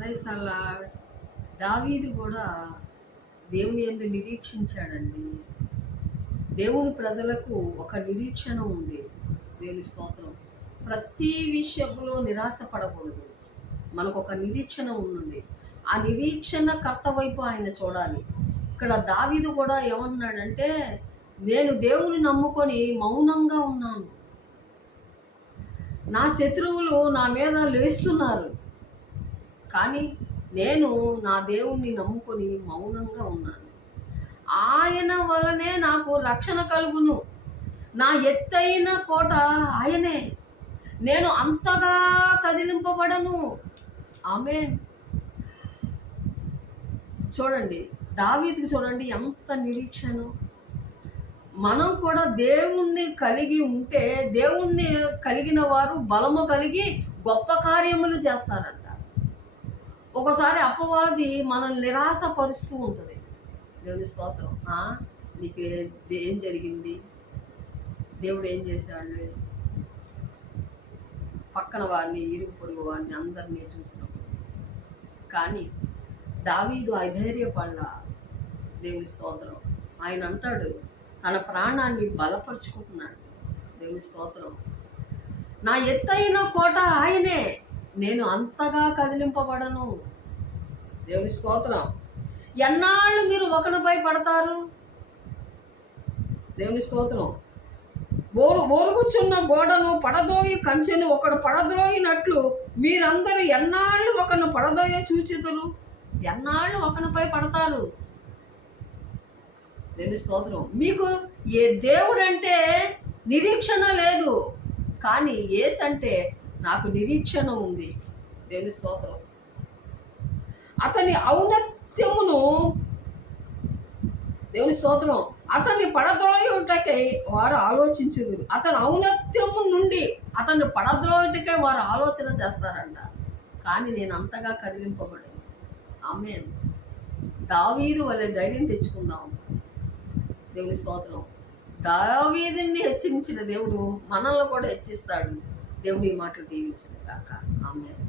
Praise the lord. దావీదు కూడా దేవుని యందు నిరీక్షించాడండి. దేవుని ప్రజలకు ఒక నిరీక్షణ ఉంది. దేవుని స్తోత్రం. ప్రతి విషయంలో నిరాశ పడకూడదు. మనకు ఒక నిరీక్షణ ఉంది. ఆ నిరీక్షణ కర్త వైపు ఆయన చూడాలి. ఇక్కడ దావీదు కూడా ఏమన్నాడంటే, నేను దేవుని నమ్ముకొని మౌనంగా ఉన్నాను. నా శత్రువులు నా మీద లేస్తున్నారు, కానీ నేను నా దేవుణ్ణి నమ్ముకొని మౌనంగా ఉన్నాను. ఆయన వలనే నాకు రక్షణ కలుగును. నా ఎత్తైన కోట ఆయనే. నేను అంతగా కదిలింపబడను. ఆమేన్. చూడండి, దావీదుకి చూడండి ఎంత నిరీక్షణ. మనం కూడా దేవుణ్ణి కలిగి ఉంటే, దేవుణ్ణి కలిగిన వారు బలము కలిగి గొప్ప కార్యములు చేస్తారంట. ఒకసారి అపవాది మనల్ని నిరాశపరుస్తూ ఉంటుంది. దేవుని స్తోత్రం. నీకు ఏం జరిగింది, దేవుడు ఏం చేశాడు, పక్కన వారిని, ఇరుగు పొరుగు వారిని అందరినీ చూసినప్పుడు. కానీ దావీదు అధైర్యపడ్డ. దేవుని స్తోత్రం. ఆయన అంటాడు, తన ప్రాణాన్ని బలపరుచుకుంటున్నాడు. దేవుని స్తోత్రం. నా ఎత్తైన కోట ఆయనే, నేను అంతగా కదిలింపబడను. దేవుని స్తోత్రం. ఎన్నాళ్ళు మీరు ఒకరిపై పడతారు? దేవుని స్తోత్రం. ఓరుగుచున్న గోడను పడదోయి కంచెను ఒకడు పడద్రోయినట్లు మీరందరూ ఎన్నాళ్ళు ఒకరిని పడదోయ చూచెదరు. ఎన్నాళ్ళు ఒకరిపై పడతారు? దేవుని స్తోత్రం. మీకు ఏ దేవుడంటే నిరీక్షణ లేదు, కానీ యేసంటే నాకు నిరీక్షణ ఉంది. దేవుని స్తోత్రం. అతని ఔన్నత్యమును, దేవుని స్తోత్రం, అతన్ని పడద్రోయుటకై వారు ఆలోచించుదురు. అతని ఔన్నత్యము నుండి అతన్ని పడద్రోయుటకై వారు ఆలోచన చేస్తారంట. కానీ నేను అంతగా కదిలింపబడి. ఆమేన్. దావీదు వలె ధైర్యం తెచ్చుకుందాం. దేవుని స్తోత్రం. దావీదుని హెచ్చరించిన దేవుడు మనల్ని కూడా హెచ్చిస్తాడు. దేవుని మాటలు దీవించిన కాక. ఆమేన్.